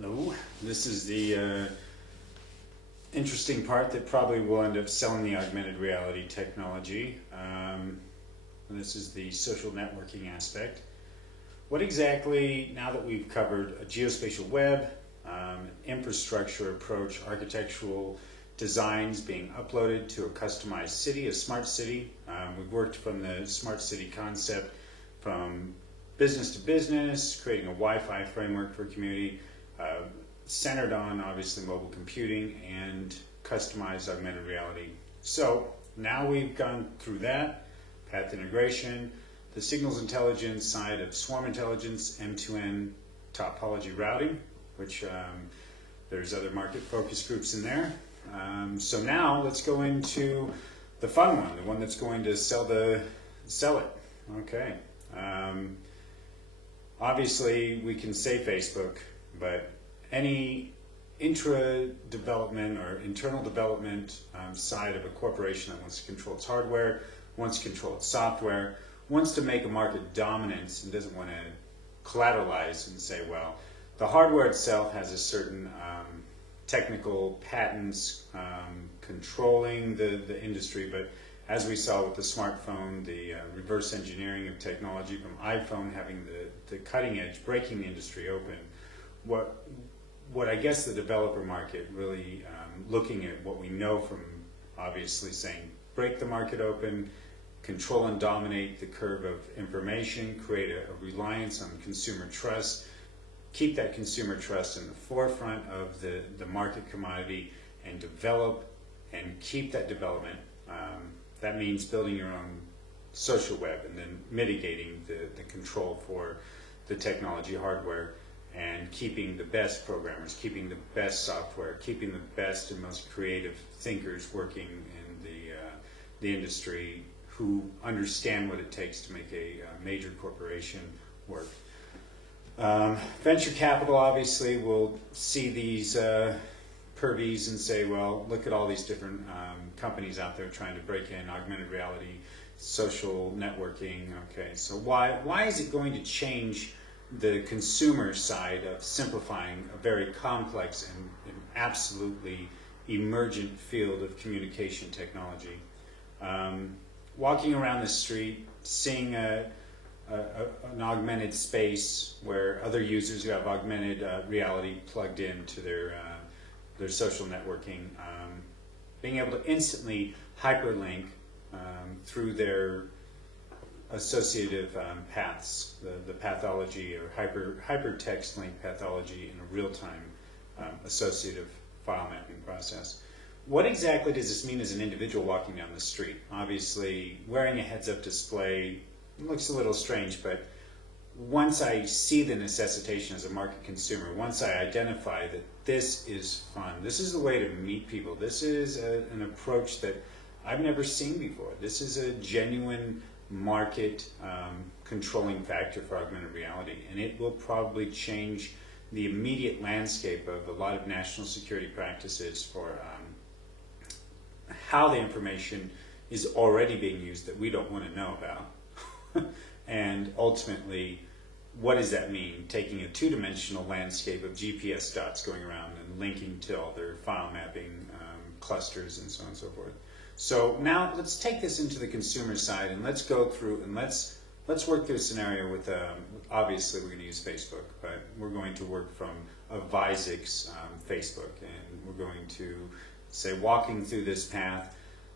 No, this is the interesting part that probably will end up selling the augmented reality technology. This is the social networking aspect. What exactly, now that we've covered a geospatial web, infrastructure approach, architectural designs being uploaded to a customized city, a smart city. We've worked from the smart city concept from business to business, creating a Wi-Fi framework for community, centered on obviously mobile computing and customized augmented reality. So now we've gone through that, path integration, the signals intelligence side of swarm intelligence, M2N topology routing, which there's other market focus groups in there. So now let's go into the fun one, the one that's going to sell it. Okay. Obviously we can say Facebook, but any intra-development or internal development side of a corporation that wants to control its hardware, wants to control its software, wants to make a market dominance and doesn't want to collateralize and say, well, the hardware itself has a certain technical patents controlling the industry, but as we saw with the smartphone, the reverse engineering of technology from iPhone having the cutting edge, breaking the industry open, what I guess the developer market really looking at what we know from obviously saying break the market open, control and dominate the curve of information, create a reliance on consumer trust, keep that consumer trust in the forefront of the market commodity and develop and keep that development. That means building your own social web and then mitigating the control for the technology hardware and keeping the best programmers, keeping the best software, keeping the best and most creative thinkers working in the industry who understand what it takes to make a major corporation work. Venture capital obviously will see these purviews and say, well, look at all these different companies out there trying to break in augmented reality, social networking. Okay, so why is it going to change the consumer side of simplifying a very complex and absolutely emergent field of communication technology? Walking around the street, seeing an augmented space where other users who have augmented reality plugged into their social networking, being able to instantly hyperlink through their associative paths, the pathology or hypertext link pathology in a real-time associative file mapping process. What exactly does this mean as an individual walking down the street? Obviously, wearing a heads-up display looks a little strange, but once I see the necessitation as a market consumer, once I identify that this is fun, this is the way to meet people, this is an approach that I've never seen before. This is a genuine market controlling factor for augmented reality, and it will probably change the immediate landscape of a lot of national security practices for how the information is already being used that we don't want to know about. And ultimately, what does that mean? Taking a two-dimensional landscape of GPS dots going around and linking to all their file mapping clusters and so on and so forth. So now let's take this into the consumer side and let's go through and let's work through a scenario with, obviously we're going to use Facebook, but we're going to work from a Vizix Facebook, and we're going to say walking through this path,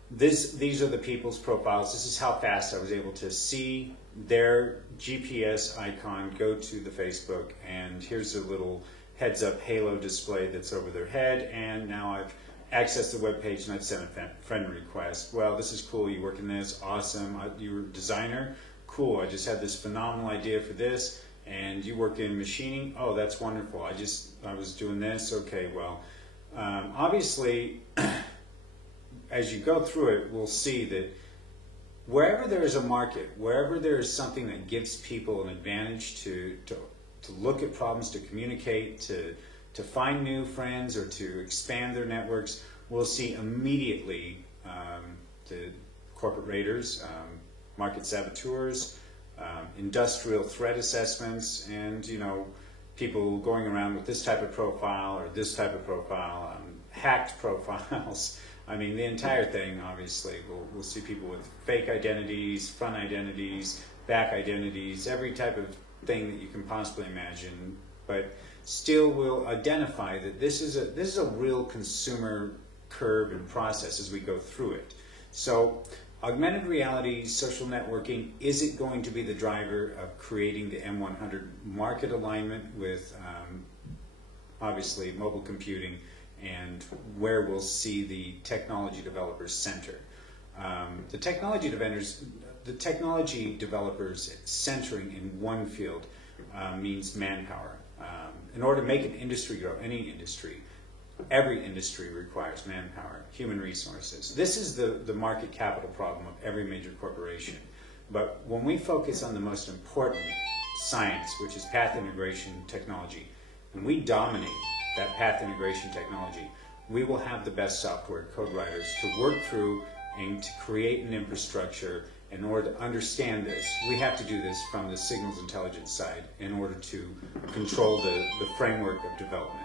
these are the people's profiles, this is how fast I was able to see their GPS icon go to the Facebook, and here's a little heads-up halo display that's over their head, and now I've accessed the web page and I've sent a friend request. Well, this is cool, you work in this, awesome, you're a designer, cool, I just had this phenomenal idea for this, and you work in machining, oh, that's wonderful, I was doing this, okay, well, obviously, as you go through it, we'll see that wherever there is a market, wherever there is something that gives people an advantage to look at problems, to communicate, to find new friends or to expand their networks, we'll see immediately the corporate raiders, market saboteurs, industrial threat assessments, and people going around with this type of profile or this type of profile, hacked profiles. I mean, the entire thing, obviously. We'll see people with fake identities, front identities, back identities, every type of thing that you can possibly imagine. But still will identify that this is a real consumer curve and process as we go through it. So augmented reality, social networking, is it going to be the driver of creating the M100 market alignment with obviously mobile computing, and where we'll see the technology developers center? The technology developers centering in one field means manpower. In order to make an industry grow, any industry, every industry requires manpower, human resources. This is the market capital problem of every major corporation. But when we focus on the most important science, which is path integration technology, and we dominate that path integration technology, we will have the best software code writers to work through and to create an infrastructure. In order to understand this, we have to do this from the signals intelligence side in order to control the framework of development.